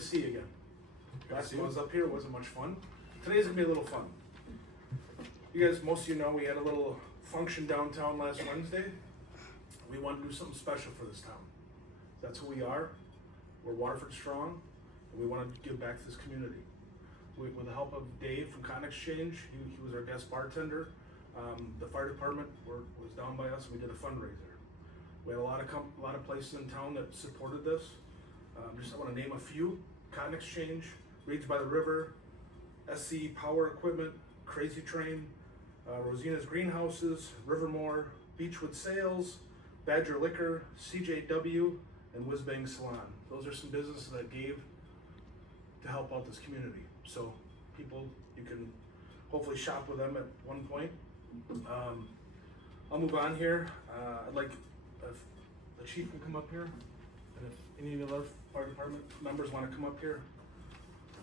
to see you again. Last time I was up here, it wasn't much fun. Today's gonna be a little fun. You guys, most of you know, we had a little function downtown last Wednesday. We want to do something special for this town. That's who we are. We're Waterford Strong, and we want to give back to this community. With the help of Dave from Cotton Exchange, he was our guest bartender. The fire department was down by us, and we did a fundraiser. We had a lot of places in town that supported this. I want to name a few: Cotton Exchange, Reeds by the River, SC Power Equipment, Crazy Train, Rosina's Greenhouses, Rivermore, Beechwood Sales, Badger Liquor, CJW, and Whizbang Salon. Those are some businesses that gave to help out this community. So people, you can hopefully shop with them at one point. I'll move on here. I'd like if the chief can come up here, and if any of the other fire department members want to come up here.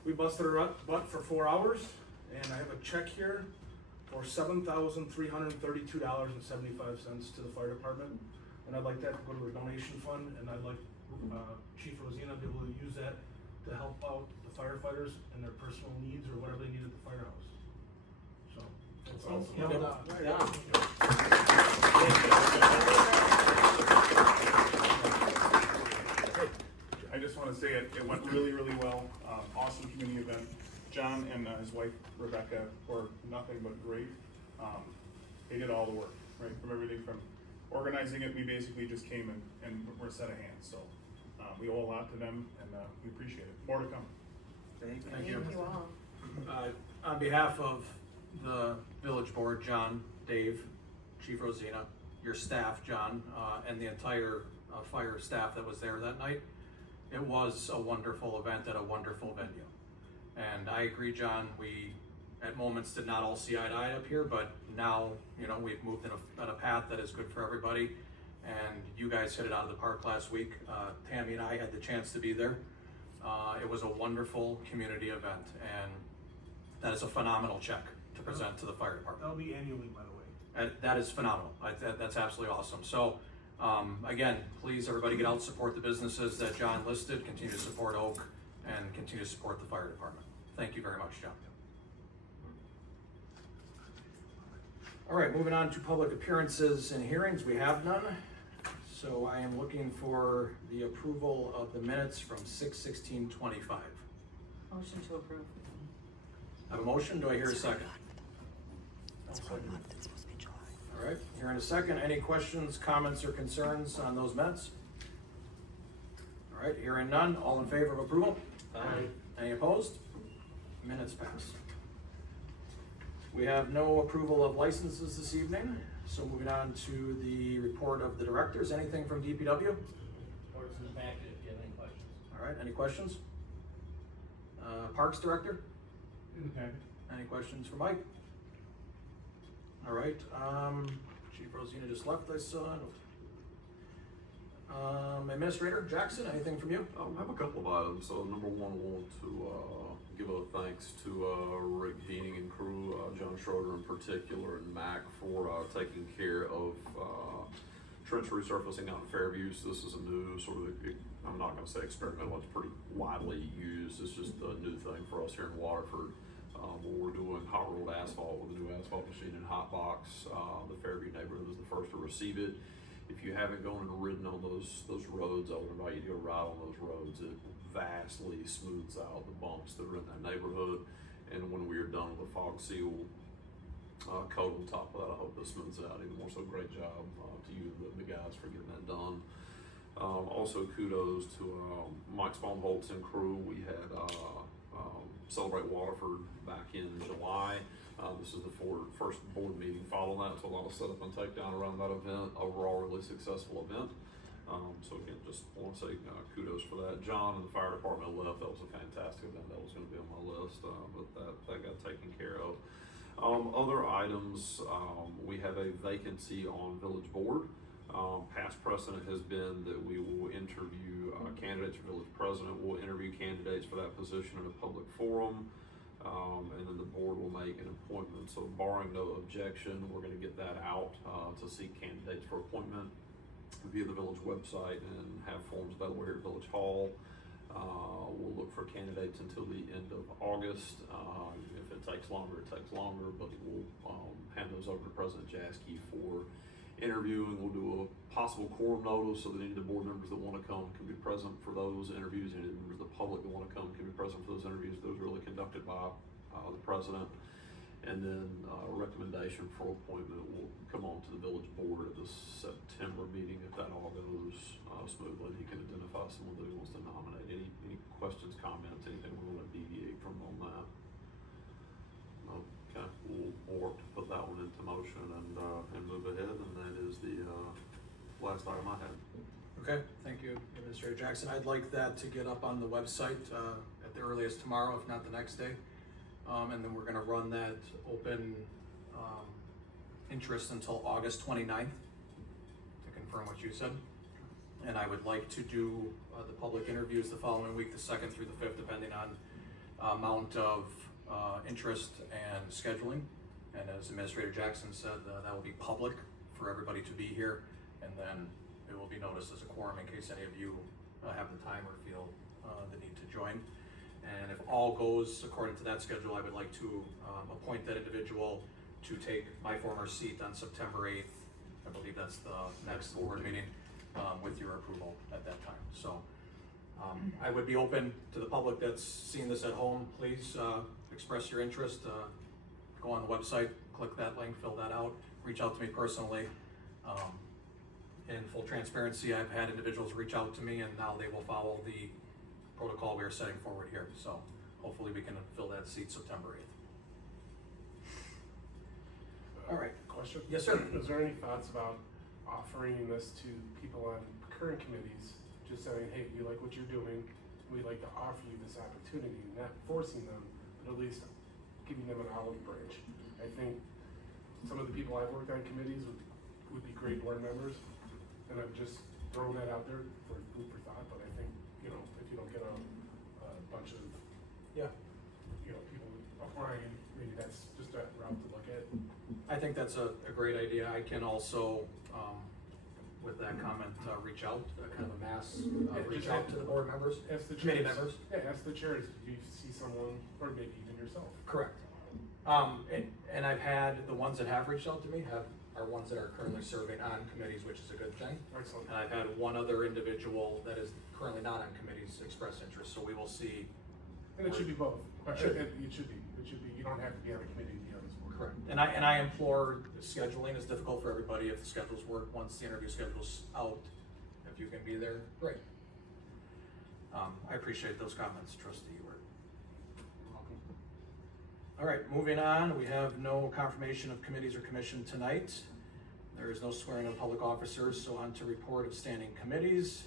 We busted our butt for 4 hours, and I have a check here for $7,332.75 to the fire department, and I'd like that to go to the donation fund, and I'd like Chief Rosina to be able to use that to help out the firefighters and their personal needs or whatever they need at the firehouse. So that's awesome. Well done. Right on. I just want to say it went really, really well. Awesome community event. John and his wife Rebecca were nothing but great. They did all the work, right? From everything from organizing it, we basically just came and we're a set of hands. So we owe a lot to them, and we appreciate it. More to come. Thank you. Thank you all. On behalf of the village board, John, Dave, Chief Rosina, your staff, John, and the entire fire staff that was there that night, it was a wonderful event at a wonderful venue. And I agree, John, we at moments did not all see eye to eye up here, but now, you know, we've moved in a path that is good for everybody. And you guys hit it out of the park last week. Tammy and I had the chance to be there. It was a wonderful community event, and that is a phenomenal check to present to the fire department. That'll be annually, by the way. That is phenomenal. That's absolutely awesome. So, again, please everybody get out, support the businesses that John listed, continue to support Oak, and continue to support the fire department. Thank you very much, John. All right, moving on to public appearances and hearings. We have none. So I am looking for the approval of the minutes from 6/16/25. Motion to approve. I have a motion. Do I hear a second? All right, here in a second. Any questions, comments, or concerns on those minutes? All right, hearing none. All in favor of approval? Aye. Any opposed? Minutes pass. We have no approval of licenses this evening, so moving on to the report of the directors. Anything from DPW? Reports in the packet if you have any questions. All right, any questions? Parks Director? In the packet. Any questions for Mike? All right, Chief Rosina just left, I saw. Administrator Jackson, anything from you? I have a couple of items. So number one, I want to give a thanks to Rick Deaning and crew, John Schroeder in particular, and Mac for taking care of trench resurfacing out in Fairview. So this is a new sort of, I'm not going to say experimental, it's pretty widely used. It's just a new thing for us here in Waterford. We're doing hot rolled asphalt with a new asphalt machine in Hot Box. The Fairview neighborhood was the first to receive it. If you haven't gone and ridden on those roads, I would invite you to go ride on those roads. It vastly smooths out the bumps that are in that neighborhood. And when we are done with the fog seal coat on top of that, I hope it smooths it out even more. So great job to you and the guys for getting that done. Also kudos to Mike Sponholtz and crew. We had Celebrate Waterford back in July. This is the first board meeting following that, so a lot of setup and takedown around that event. Overall, really successful event. So again, just want to say kudos for that. John and the fire department left. That was a fantastic event. That was going to be on my list, but that got taken care of. Other items, we have a vacancy on village board. Past precedent has been that we will interview candidates for village president. We'll interview candidates for that position in a public forum. And then the board will make an appointment. So barring no objection, we're going to get that out to seek candidates for appointment via the village website and have forms available here at Village Hall. We'll look for candidates until the end of August. If it takes longer, it takes longer, but we'll hand those over to President Jaskey for interviewing. We'll do a possible quorum notice so that any of the board members that want to come can be present for those interviews, and any members of the public that want to come can be present for those interviews. Those are really conducted by the president. And then a recommendation for appointment will come on to the village board at the September meeting if that all goes smoothly. He can identify someone that he wants to nominate. Any questions, comments, anything we want to deviate from on that? Okay, we'll work to put that one into motion and move ahead, and that is the last item I had. Okay, thank you, Administrator Jackson. I'd like that to get up on the website at the earliest tomorrow, if not the next day. And then we're gonna run that open interest until August 29th, to confirm what you said. And I would like to do the public interviews the following week, the 2nd through the 5th, depending on amount of interest and scheduling. And as Administrator Jackson said, that will be public for everybody to be here, and then it will be noticed as a quorum in case any of you have the time or feel the need to join. And if all goes according to that schedule, I would like to appoint that individual to take my former seat on September 8th. I believe that's the next board meeting, with your approval at that time. So I would be open to the public that's seeing this at home. Please express your interest. Go on the website, click that link, fill that out, reach out to me personally. In full transparency, I've had individuals reach out to me, and now they will follow the protocol we are setting forward here. So hopefully we can fill that seat September 8th. All right. Question? Yes, sir. Is there any thoughts about offering this to people on current committees, just saying, hey, we like what you're doing, we'd like to offer you this opportunity, not forcing them, but at least giving them an olive branch? I think some of the people I've worked on committees would be great board members, and I've just thrown that out there for food for thought, but I think, you know, if you don't get a bunch of, Yeah. you know, people applying, maybe that's just a route to look at. I think that's a great idea. I can also, with that comment, reach out, kind of a mass, reach out to the board members, Ask the committee chairs. members. Yeah, ask the chairs, do you see someone, or maybe even yourself? Correct. And I've had, the ones that have reached out to me are ones that are currently serving on committees, which is a good thing. Excellent. And I've had one other individual that is currently not on committees express interest, so we will see. And it should be both. Should. It should be, you don't have to be on a committee to be on this board. Correct. And I implore, scheduling is difficult for everybody. If the schedules work, once the interview schedule's out, if you can be there, great. I appreciate those comments, Trustee Ewert. All right, moving on, we have no confirmation of committees or commission tonight. There is no swearing of public officers, so on to report of standing committees.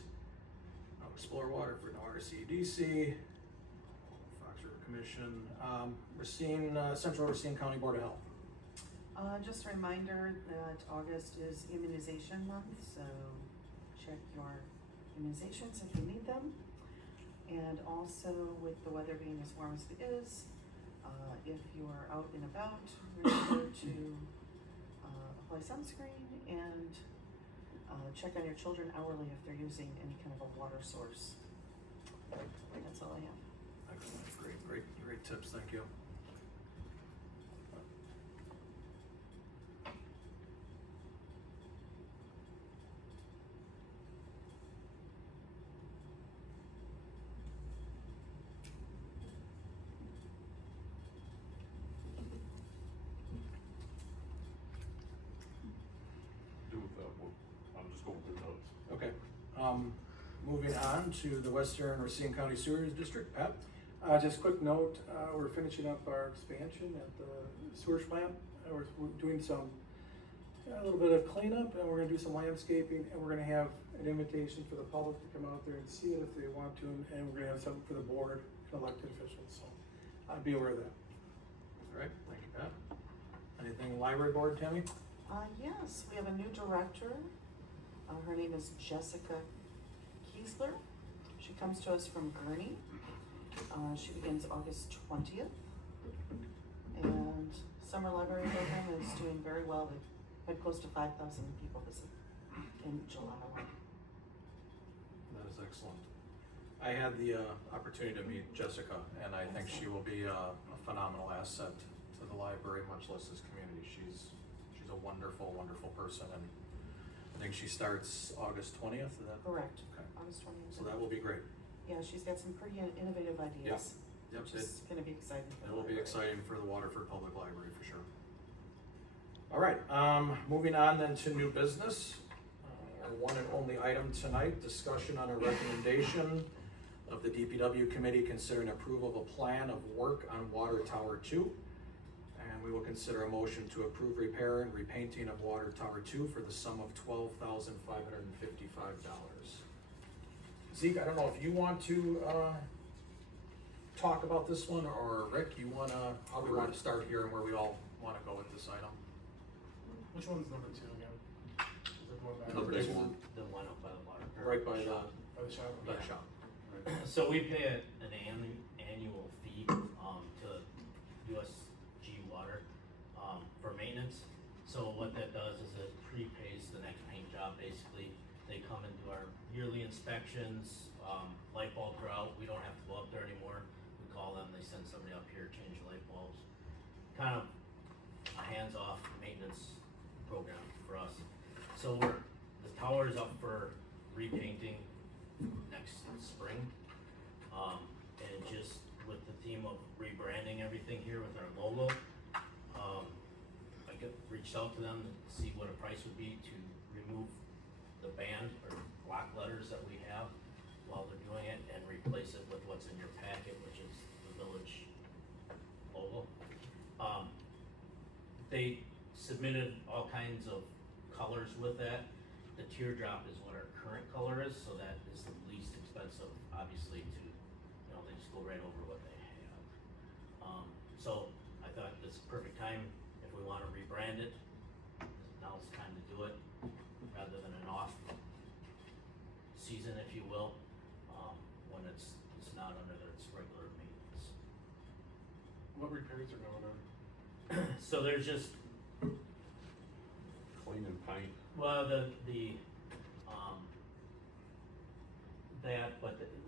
Explore Waterford, no RCDC, Fox River Commission, Central Racine County Board of Health. Just a reminder that August is immunization month, so check your immunizations if you need them. And also with the weather being as warm as it is, if you are out and about, remember to apply sunscreen and check on your children hourly if they're using any kind of a water source. That's all I have. Excellent, great tips, thank you. I'm just going through notes. Okay, moving on to the Western Racine County Sewers District, Pat. Just a quick note, we're finishing up our expansion at the sewers plant. We're doing a little bit of cleanup, and we're gonna do some landscaping, and we're gonna have an invitation for the public to come out there and see it if they want to, and we're gonna have something for the board and elected officials, so I'd be aware of that. All right, thank you, Pat. Anything library board, Tammy? Yes, we have a new director. Her name is Jessica Kiesler. She comes to us from Gurney. She begins August 20th. And summer library program is doing very well. We've had close to 5,000 people visit in July alone. That is excellent. I had the opportunity to meet Jessica, and I think she will be a phenomenal asset to the library, much less this community. She's a wonderful, wonderful person, and I think she starts August 20th, is that? Correct, Okay. August 20th. So that will be great. Yeah, she's got some pretty innovative ideas. Yep, Which is gonna be exciting. for It the will be library. exciting for the Waterford Public Library for sure. All right, moving on then to new business. Our one and only item tonight, discussion on a recommendation of the DPW committee considering approval of a plan of work on Water Tower 2. And we will consider a motion to approve repair and repainting of Water Tower 2 for the sum of $12,555. Zeke, I don't know if you want to, talk about this one, or Rick, how do we wanna start here and where we all wanna go with this item? Which one's number 2 again? Is it the one back? Number there? 1. The one up by the water. Right by the, By the shop? by the shop. So we pay an annual fee, to USG Water, for maintenance. So what that does is it prepays the next paint job, basically. They come and do our yearly inspections, light bulbs are out, we don't have to go up there anymore. We call them, they send somebody up here, change the light bulbs. Kind of a hands-off maintenance program for us. So the tower is up for repainting next spring. And just with the theme of rebranding everything here with our logo, I reached out to them to see what a price would be to remove the band or block letters that we have while they're doing it and replace it with what's in your packet, which is the village logo. They submitted all kinds of colors with that. The teardrop is what our current color is, so that is the least expensive, obviously, to, they just go right over what they have. So I thought this is perfect time, if we wanna rebrand it, now's the time to do it, rather than an off season, if you will, when it's not under its regular maintenance. What repairs are going on? So there's just, Clean and paint. well,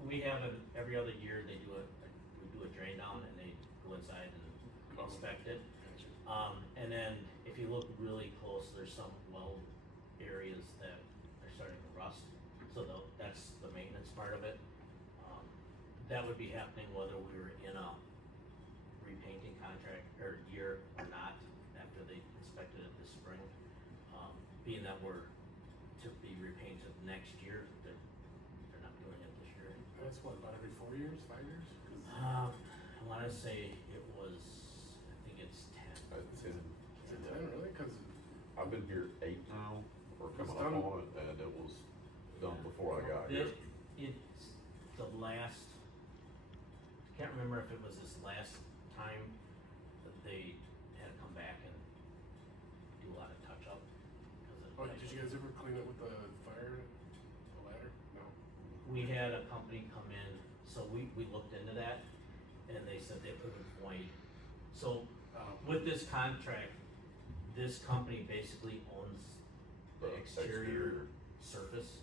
we have it every other year, we do a drain down and they go inside and inspect it. And then if you look really close, there's some well areas that are starting to rust, so that's the maintenance part of it. That would be happening whether we were in a repainting contract or year or not, after they inspected it this spring. Being that we're to be repainted next year, they're not doing it this year. That's what, about every 4 years, 5 years? 'Cause I wanna say it was, I think it's 10. It's in. is it 10 really? 'Cause I've been here 8 now, or coming It's up done. on it, and it was done before I got here. It's the last, can't remember if it was this last time that they had to come back and do a lot of touch up. oh, did you guys ever clean it with the fire, the ladder? No. We had a company come in, so we looked into that, and they said they couldn't point. So, with this contract, this company basically owns the The exterior surface.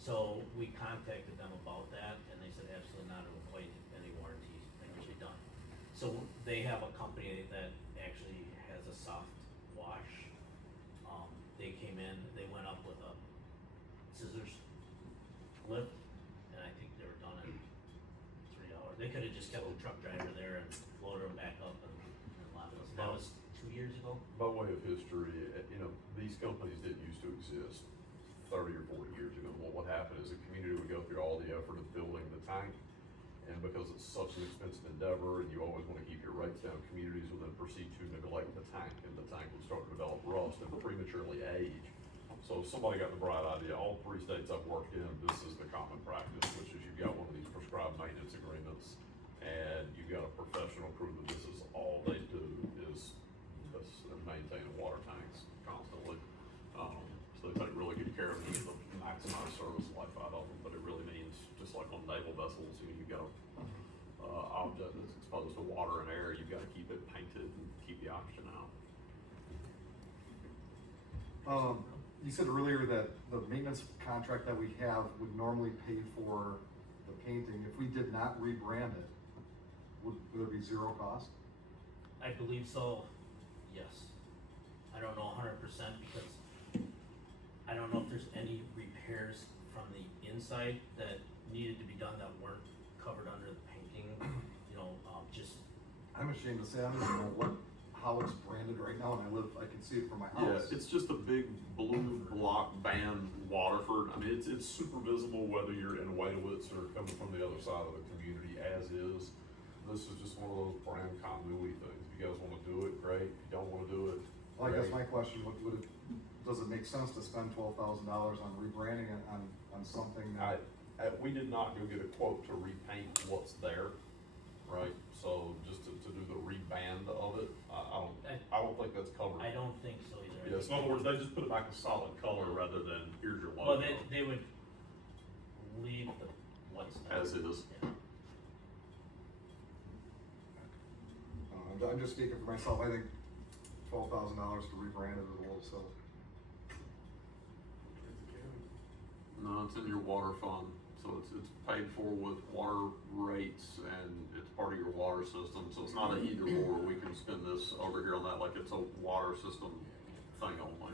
So we contacted them about that, and they said absolutely not, it will void any warranties, and it'll be done. So they have a company that actually has a soft wash. They came in, they went up with a scissors lift, and I think they were done in 3 hours. They could've just kept the truck driver there and loaded them back up and lot of those. That was 2 years ago. By way of history, these companies didn't used to exist 30 or 40 years ago. What would happen is the community would go through all the effort of building the tank, and because it's such an expensive endeavor, and you always want to keep your rates down, communities will then proceed to neglect the tank, and the tank will start to develop rust and prematurely age. So somebody got the bright idea, all 3 states I've worked in, this is the common practice, which is you've got one of these prescribed maintenance agreements, and you've got a professional crew that this is all they do is this, and maintain water tanks constantly. So they take really good care of them to maximize service life out of them, but it really means, just like on naval vessels, you've got a object that's exposed to water and air, you've gotta keep it painted and keep the oxygen out. You said earlier that the maintenance contract that we have would normally pay for the painting, if we did not rebrand it, would there be zero cost? I believe so, yes. I don't know 100% because I don't know if there's any repairs from the inside that needed to be done that weren't covered under the painting, you know, just, I'm ashamed to say, I don't even know how it's branded right now, and I can see it from my Yeah, house. it's just a big blue block band Waterford. I mean, it's super visible whether you're in Wadowitz or coming from the other side of the community as is. This is just one of those brand continuity things. If you guys wanna do it, great. If you don't wanna do it, Well, I guess great. my question, does it make sense to spend $12,000 on rebranding it on something that? We did not go get a quote to repaint what's there, right? So just to do the reband of it, I don't think that's covered. I don't think so either. Yes, in other words, they just put it back a solid color rather than here's your Well, logo. they would leave the, what's there. As is. Yeah. I'm just speaking for myself, I think $12,000 to rebrand it is a little silly. No, it's in your water fund, so it's paid for with water rates and it's part of your water system, so it's not an either or, we can spend this over here on that like it's a water system thing only.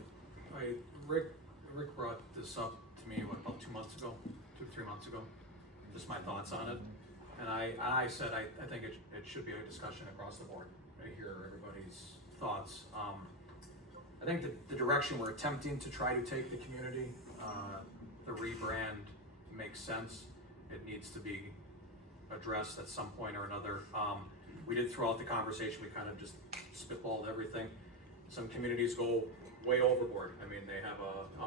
Rick brought this up to me, about 2 months ago, 3 months ago, just my thoughts on it. And I said, I think it should be a discussion across the board, I hear everybody's thoughts. I think the direction we're attempting to try to take the community, the rebrand makes sense. It needs to be addressed at some point or another. We did throughout the conversation, we kind of just spitballed everything. Some communities go way overboard. I mean, they have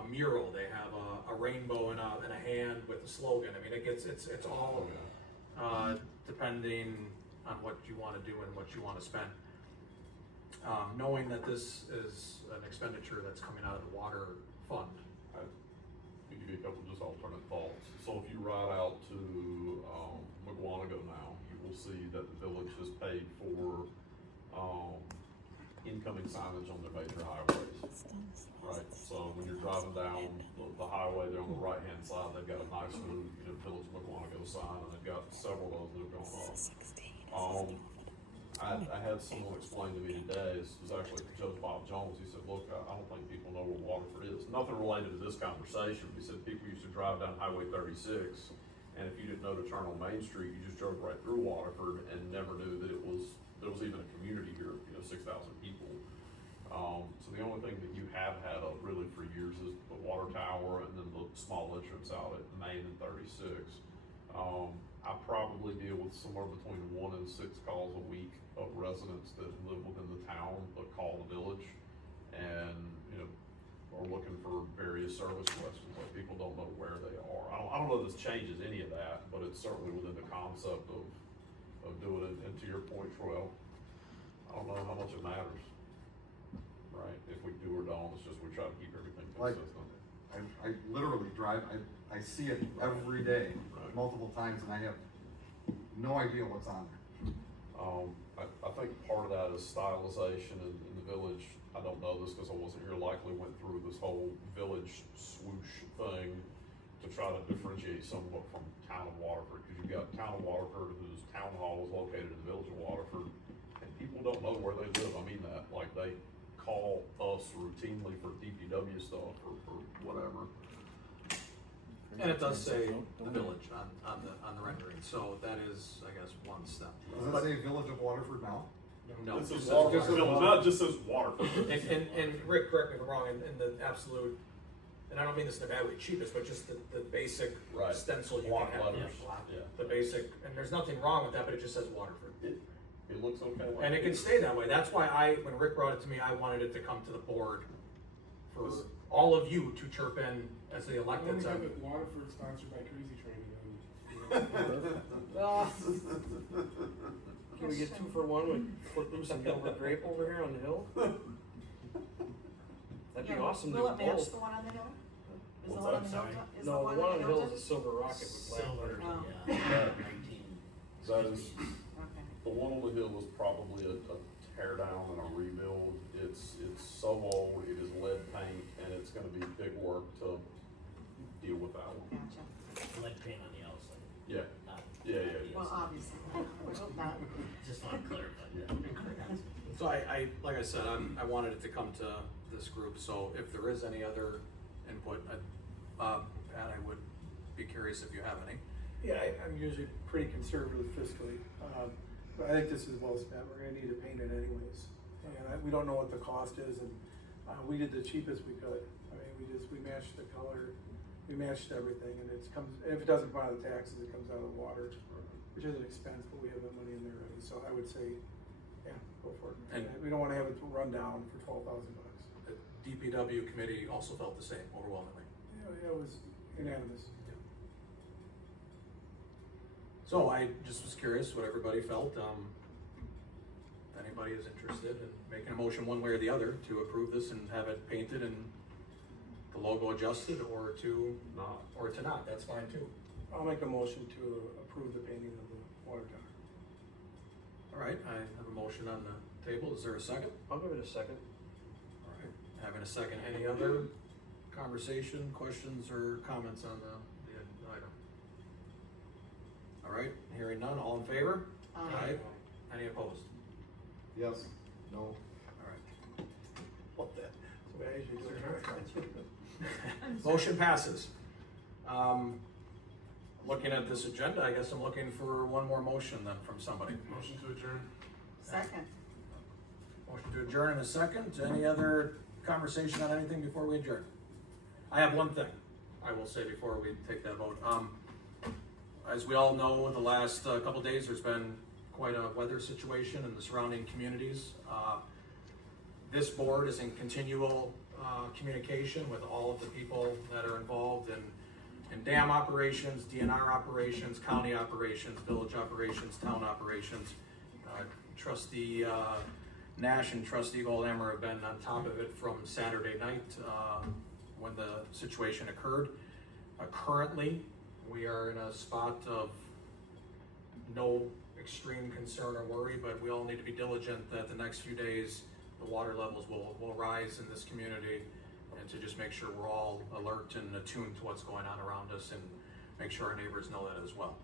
a mural, they have a rainbow and a hand with a slogan. I mean, it's all depending on what you want to do and what you want to spend. Knowing that this is an expenditure that's coming out of the water fund. To give you a couple just alternate thoughts. So if you ride out to McWanago now, you will see that the village has paid for incoming signage on their major highways. Right, so when you're driving down the highway there on the right hand side, they've got a nice new, Village of McWanago sign, and they've got several of those that have gone up. I had someone explain to me today, this was actually Judge Bob Jones, he said, look, I don't think people know where Waterford is. Nothing related to this conversation, he said people used to drive down Highway 36, and if you didn't know to turn on Main Street, you just drove right through Waterford and never knew that there was even a community here, 6,000 people. So the only thing that you have had up really for years is the water tower and then the small entrance out at Main and 36. I probably deal with somewhere between 1 and 6 calls a week of residents that live within the town but call the village and, are looking for various service questions, like people don't know where they are. I don't know if this changes any of that, but it's certainly within the concept of doing it. And to your point, Troy, I don't know how much it matters, right? If we do or don't, it's just we try to keep everything Like, consistent. I literally drive, I see it every day, Right. multiple times, and I have no idea what's on there. I think part of that is stylization in the village. I don't know this because I wasn't here, likely went through this whole village swoosh thing to try to differentiate somewhat from Town of Waterford, because you've got Town of Waterford, whose town hall is located in the village of Waterford, and people don't know where they live. I mean that, like they call us routinely for DPW stuff or whatever. And it does say the village on the rendering, so that is, I guess, one step. Does it say Village of Waterford now? No. It says Just Waterford says Village, not just says Waterford. And Rick, correct me if I'm wrong, in the absolute, and I don't mean this in a bad way, cheapest, but just the basic Right. stencil you Block can have. letters. Yeah. Yeah. The basic, and there's nothing wrong with that, but it just says Waterford. It looks okay. like And it can stay that way. That's why when Rick brought it to me, I wanted it to come to the board for all of you to chirp in as the I elected. only So- have it Waterford sponsored by Crazy Train. Can we get 2 for 1 with Footloose and Gilbert Grape over here on the hill? That'd be Yeah, awesome to will do it match both. the one on the hill? Is the What's one on that? the hill? Is No, the one on the hill is a silver rocket with black Silver, letters. Oh. yeah, 19. That is, Okay. the one on the hill is probably a tear down and a rebuild. It's so old, it is lead paint, and it's gonna be big work to deal with that one. Gotcha. Lead paint on the outside. Yeah, So like I said, I wanted it to come to this group, so if there is any other input, Bob, Pat, I would be curious if you have any. Yeah, I'm usually pretty conservative fiscally, but I think this is well spent. We're gonna need to paint it anyways. And we don't know what the cost is, and we did the cheapest we could. I mean, we matched the color, we matched everything, and if it doesn't come out of the taxes, it comes out of the water, which is an expense, but we have that money in there already. So I would say, yeah, go for it. And we don't wanna have it run down for $12,000. the DPW committee also felt the same overwhelmingly. Yeah, it was unanimous. So I just was curious what everybody felt. If anybody is interested in making a motion one way or the other to approve this and have it painted and the logo adjusted, or to not, that's fine too. I'll make a motion to approve the painting of the water tower. All right, I have a motion on the table. Is there a second? I'll give it a second. All right, having a second. Any other conversation, questions, or comments on the item? All right, hearing none, all in favor? Aye. Any opposed? Yes, no, All right. What that? That's the way I usually do it. Motion passes. Looking at this agenda, I guess I'm looking for one more motion then from somebody. Motion to adjourn. Second. Motion to adjourn in a second. Any other conversation on anything before we adjourn? I have one thing I will say before we take that vote. As we all know, in the last couple days, there's been quite a weather situation in the surrounding communities. This board is in continual communication with all of the people that are involved in dam operations, DNR operations, county operations, village operations, town operations. Trustee Nash and Trustee Goldhammer have been on top of it from Saturday night when the situation occurred. Currently, we are in a spot of no extreme concern or worry, but we all need to be diligent that the next few days the water levels will rise in this community, and to just make sure we're all alert and attuned to what's going on around us, and make sure our neighbors know that as well.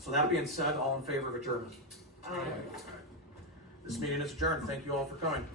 So that being said, all in favor of adjournment? Aye. This meeting is adjourned. Thank you all for coming.